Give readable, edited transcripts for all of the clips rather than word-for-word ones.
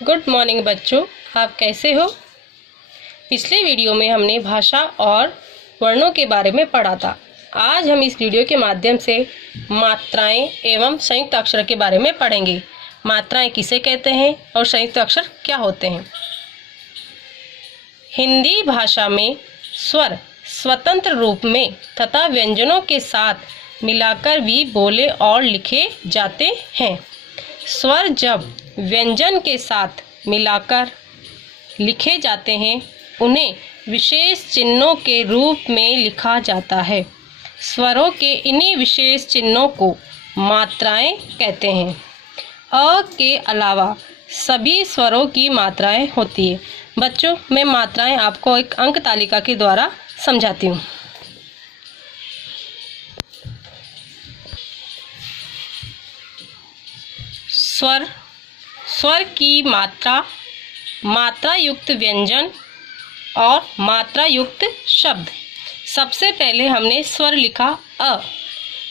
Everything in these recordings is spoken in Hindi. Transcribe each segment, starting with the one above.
गुड मॉर्निंग बच्चों, आप कैसे हो। पिछले वीडियो में हमने भाषा और वर्णों के बारे में पढ़ा था। आज हम इस वीडियो के माध्यम से मात्राएं एवं संयुक्त अक्षर के बारे में पढ़ेंगे। मात्राएं किसे कहते हैं और संयुक्त अक्षर क्या होते हैं। हिंदी भाषा में स्वर स्वतंत्र रूप में तथा व्यंजनों के साथ मिलाकर भी बोले और लिखे जाते हैं। स्वर जब व्यंजन के साथ मिलाकर लिखे जाते हैं उन्हें विशेष चिन्हों के रूप में लिखा जाता है। स्वरों के इन्हीं विशेष चिन्हों को मात्राएं कहते हैं। अ के अलावा सभी स्वरों की मात्राएं होती है। बच्चों, मैं मात्राएं आपको एक अंक तालिका के द्वारा समझाती हूँ। स्वर की मात्रा युक्त व्यंजन और मात्रा युक्त शब्द। सबसे पहले हमने स्वर लिखा अ।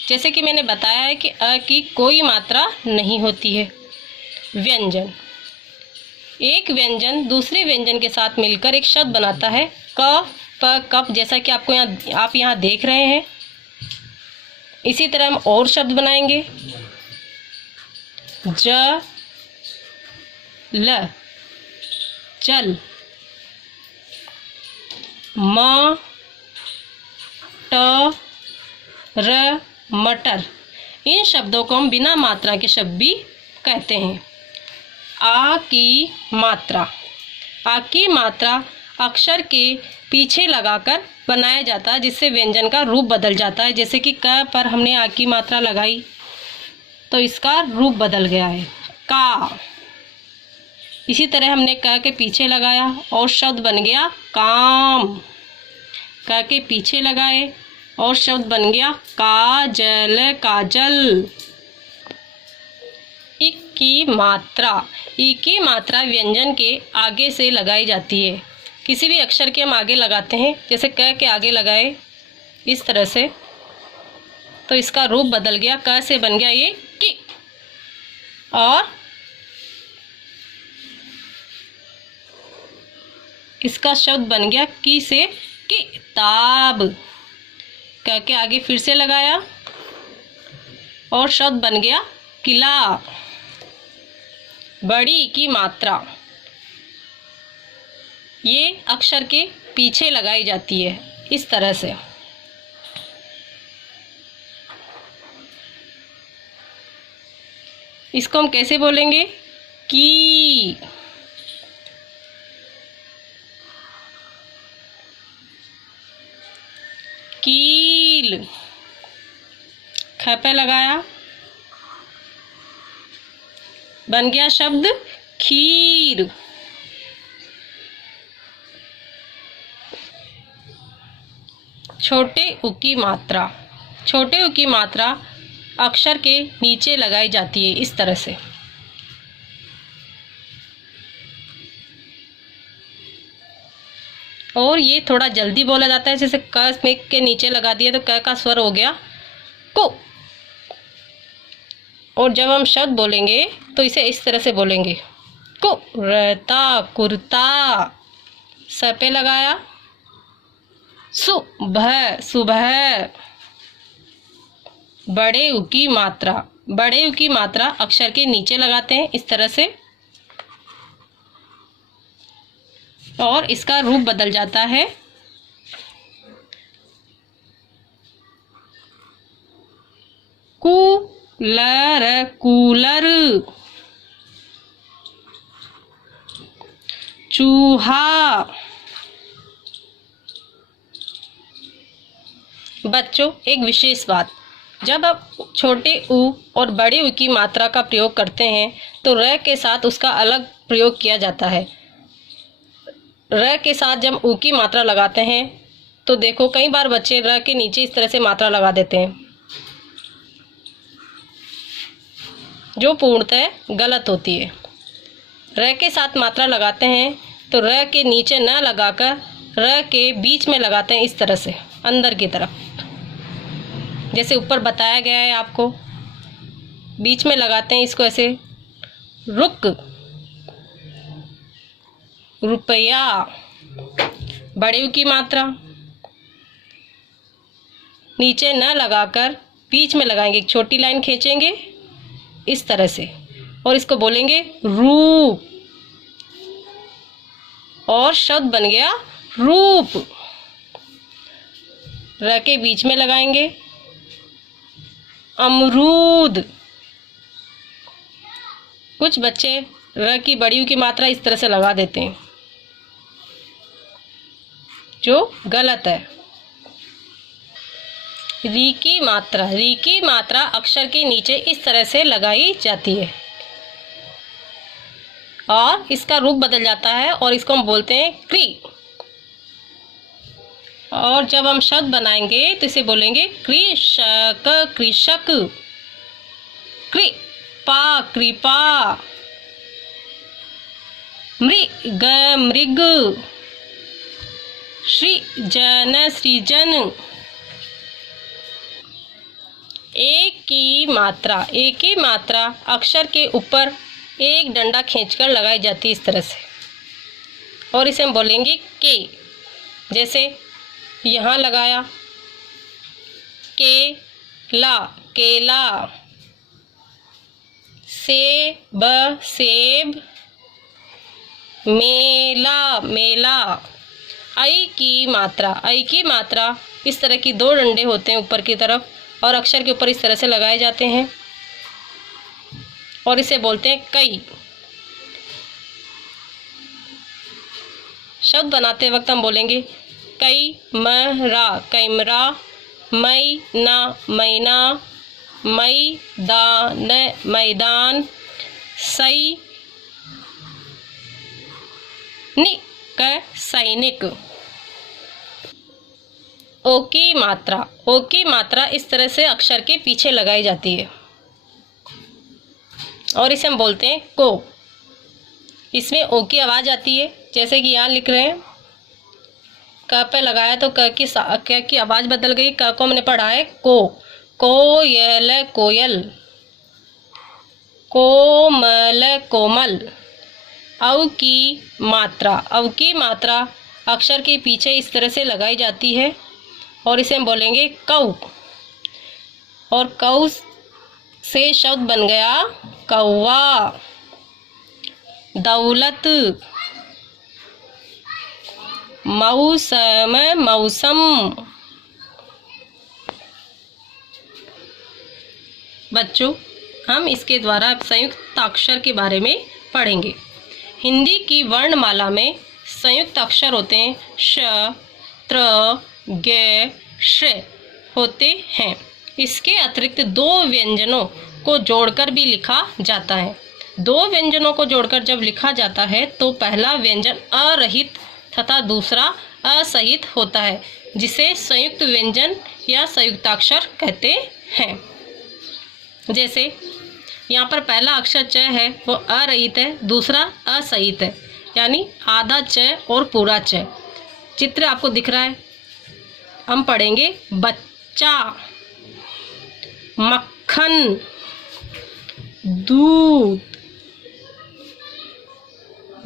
जैसे कि मैंने बताया है कि अ की कोई मात्रा नहीं होती है। व्यंजन, एक व्यंजन दूसरे व्यंजन के साथ मिलकर एक शब्द बनाता है। क, प, कप, जैसा कि आप यहाँ देख रहे हैं। इसी तरह हम और शब्द बनाएंगे। ज, ल, चल, म, ट, र, मटर। इन शब्दों को हम बिना मात्रा के शब्द भी कहते हैं। आ की मात्रा अक्षर के पीछे लगाकर बनाया जाता है, जिससे व्यंजन का रूप बदल जाता है। जैसे कि क पर हमने आ की मात्रा लगाई तो इसका रूप बदल गया है, का। इसी तरह हमने क के पीछे लगाया और शब्द बन गया काम। क के पीछे लगाए और शब्द बन गया काजल, काजल। ई की मात्रा व्यंजन के आगे से लगाई जाती है। किसी भी अक्षर के हम आगे लगाते हैं, जैसे क के आगे लगाए इस तरह से, तो इसका रूप बदल गया। क से बन गया ये की, और इसका शब्द बन गया की से किताब। क के आगे फिर से लगाया और शब्द बन गया किला। बड़ी की मात्रा ये अक्षर के पीछे लगाई जाती है इस तरह से। इसको हम कैसे बोलेंगे? की। कील। ख पे लगाया, बन गया शब्द खीर। छोटे उ की मात्रा अक्षर के नीचे लगाई जाती है इस तरह से। और ये थोड़ा जल्दी बोला जाता है। जैसे क में के नीचे लगा दिया तो क का स्वर हो गया को। और जब हम शब्द बोलेंगे तो इसे इस तरह से बोलेंगे, कुर्ता, कुर्ता। स पे लगाया, सुबह, सुबह। बड़े उ की मात्रा अक्षर के नीचे लगाते हैं इस तरह से, और इसका रूप बदल जाता है। Cooler, cooler. चूहा। बच्चों, एक विशेष बात, जब आप छोटे उ और बड़े उ की मात्रा का प्रयोग करते हैं तो र के साथ उसका अलग प्रयोग किया जाता है। र के साथ जब उ की मात्रा लगाते हैं तो देखो कई बार बच्चे र के नीचे इस तरह से मात्रा लगा देते हैं, जो पूर्णतः गलत होती है। र के साथ मात्रा लगाते हैं तो र के नीचे न लगाकर र के बीच में लगाते हैं इस तरह से, अंदर की तरफ, जैसे ऊपर बताया गया है आपको। बीच में लगाते हैं इसको ऐसे, रुक, रुपया। बड़े यू की मात्रा नीचे न लगाकर बीच में लगाएंगे, एक छोटी लाइन खींचेंगे इस तरह से और इसको बोलेंगे रूप, और शब्द बन गया रूप। र के बीच में लगाएंगे अमरूद। कुछ बच्चे र की बड़ी यू की मात्रा इस तरह से लगा देते हैं, जो गलत है। री की मात्रा अक्षर के नीचे इस तरह से लगाई जाती है और इसका रूप बदल जाता है और इसको हम बोलते हैं क्री। और जब हम शब्द बनाएंगे तो इसे बोलेंगे कृषक, कृषक। कृपा, कृपा। मृग, मृग। सृजन, सृजन। एक की मात्रा अक्षर के ऊपर एक डंडा खींचकर लगाई जाती है इस तरह से और इसे हम बोलेंगे के। जैसे यहाँ लगाया केला, केला। सेब, सेब। मेला, मेला। आई की मात्रा इस तरह की दो डंडे होते हैं ऊपर की तरफ और अक्षर के ऊपर इस तरह से लगाए जाते हैं और इसे बोलते हैं कई। शब्द बनाते वक्त हम बोलेंगे कई मरा, कैमरा। मैना, मैना। मैदान, मैदान। सैनिक, सैनिक। ओ की मात्रा इस तरह से अक्षर के पीछे लगाई जाती है और इसे हम बोलते हैं को। इसमें ओ की आवाज़ आती है, जैसे कि यहाँ लिख रहे हैं क पे लगाया तो क की आवाज़ बदल गई। क को हमने पढ़ा है को। कोयल, कोयल। कोमल, कोमल। औ की मात्रा अक्षर के पीछे इस तरह से लगाई जाती है और इसे हम बोलेंगे कौ। और कौ से शब्द बन गया कौवा। दौलत। मौसम, मौसम। बच्चों, हम इसके द्वारा संयुक्त अक्षर के बारे में पढ़ेंगे। हिंदी की वर्णमाला में संयुक्त अक्षर होते हैं श, त्र, ग, श होते हैं। इसके अतिरिक्त दो व्यंजनों को जोड़कर भी लिखा जाता है। दो व्यंजनों को जोड़कर जब लिखा जाता है तो पहला व्यंजन अरहित तथा दूसरा असहित होता है, जिसे संयुक्त व्यंजन या संयुक्ताक्षर कहते हैं। जैसे यहाँ पर पहला अक्षर च है वो अरहित है, दूसरा असहित है, यानी आधा च और पूरा च। चित्र आपको दिख रहा है। हम पढ़ेंगे बच्चा, मक्खन, दूध,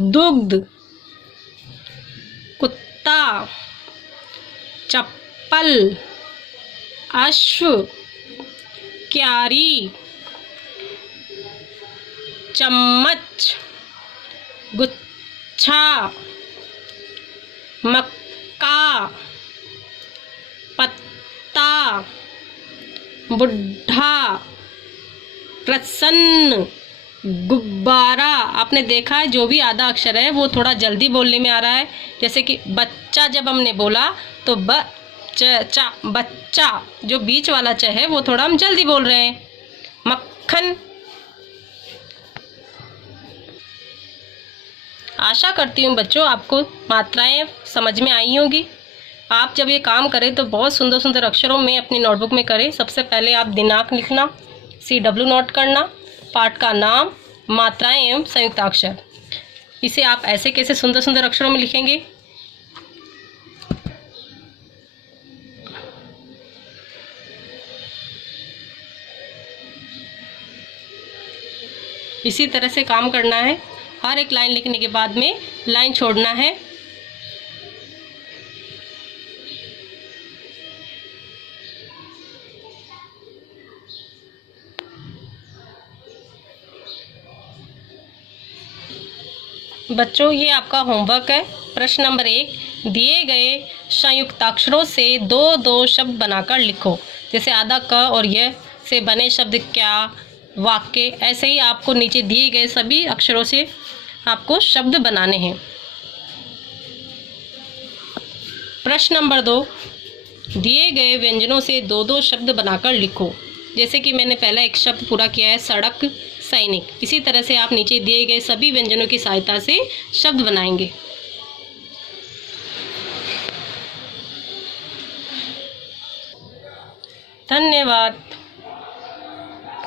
दुग्ध, कुत्ता, चप्पल, अश्व, क्यारी, चम्मच, गुच्छा, मक्का, पत्ता, बुढ़ा, प्रसन्न, गुब्बारा। आपने देखा है जो भी आधा अक्षर है वो थोड़ा जल्दी बोलने में आ रहा है। जैसे कि बच्चा जब हमने बोला तो ब च चा, बच्चा। जो बीच वाला च है वो थोड़ा हम जल्दी बोल रहे हैं। मक्खन। आशा करती हूँ बच्चों आपको मात्राएं समझ में आई होंगी। आप जब ये काम करें तो बहुत सुंदर सुंदर अक्षरों में अपनी नोटबुक में करें। सबसे पहले आप दिनांक लिखना, CW नोट करना, पाठ का नाम, मात्राएं एवं संयुक्ताक्षर। इसे आप ऐसे कैसे सुंदर सुंदर अक्षरों में लिखेंगे। इसी तरह से काम करना है। हर एक लाइन लिखने के बाद में लाइन छोड़ना है। बच्चों, ये आपका होमवर्क है। प्रश्न नंबर 1, दिए गए संयुक्ताक्षरों से दो दो शब्द बनाकर लिखो। जैसे आधा क और य से बने शब्द क्या, वाक्य, ऐसे ही आपको नीचे दिए गए सभी अक्षरों से आपको शब्द बनाने हैं। प्रश्न नंबर 2, दिए गए व्यंजनों से दो दो शब्द बनाकर लिखो। जैसे कि मैंने पहला एक शब्द पूरा किया है, सड़क, सैनिक। इसी तरह से आप नीचे दिए गए सभी व्यंजनों की सहायता से शब्द बनाएंगे। धन्यवाद।